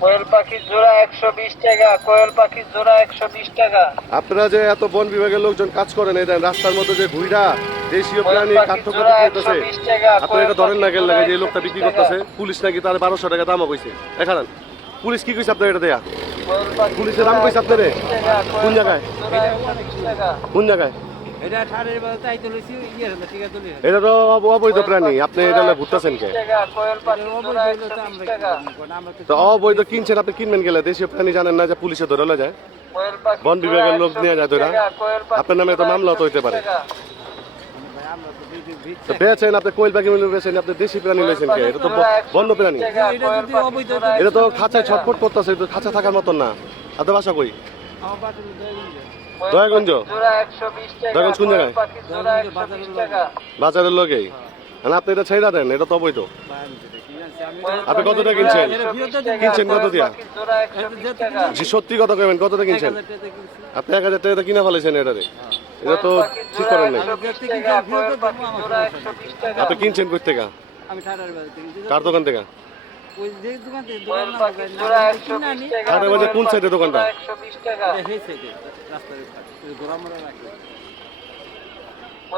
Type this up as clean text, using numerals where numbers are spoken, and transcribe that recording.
কোয়েল পাখির জোড়া 120 টাকা, কোয়েল পাখির জোড়া 120 টাকা। আপনারা যে এত বন বিভাগের লোকজন কাজ করেন, এই দেন রাস্তার মধ্যে যে ঘুইরা দেশীয় প্রাণী কাঠ্য জোড়া করতেছে, 120 টাকা। আপনারা এটা ধরেন না গেল লাগে যে এই লোকটা বিক্রি করতেছে, পুলিশ নাকি তার 1200 টাকা দামও কইছে। এখানে পুলিশ কি কইছে আপনার এটা দেয়া? পুলিশের দাম কইছে আপনারে কোন জায়গায়? কোন জায়গায়? এটা তো অবৈধ প্রাণী, আপনি এটা ঘুরতেছেন কে? তো অবৈধ কিনছেন, আপনি কিনবেন গেলে দেশীয় প্রাণী জানেন না যে পুলিশে ধরে যায়, বন বিভাগের লোক নিয়ে যায় ধরা, আপনার নামে তো মামলা তো হইতে পারে। তো পেয়েছেন আপনি কোয়েল পাখি পেয়েছেন, আপনি দেশি প্রাণী লইছেন কে? এটা তো বন্য প্রাণী, এটা তো খাঁচায় ছটফট করতেছে, তো খাঁচা থাকার মতন না। আপনার বাসা কই? দয়াগঞ্জ। দয়াগঞ্জ কোন জায়গায়? বাজারের লোকেই। আপনি এটা ছেড়ে দেন, এটা তো অবৈধ। আপনি কতটা কিনছেন? কিনছেন কত দিয়া? জি সত্যি কথা কইবেন, কতটা কিনছেন? আপনি 1000 টাকা কিনা ফেলেছেন এটারে, এটা তো ঠিক করেন নাই। আপনি কিনছেন কই থেকে? কার দোকান থেকে? ঠাটার বাজার কোন সাইডে দোকানটা?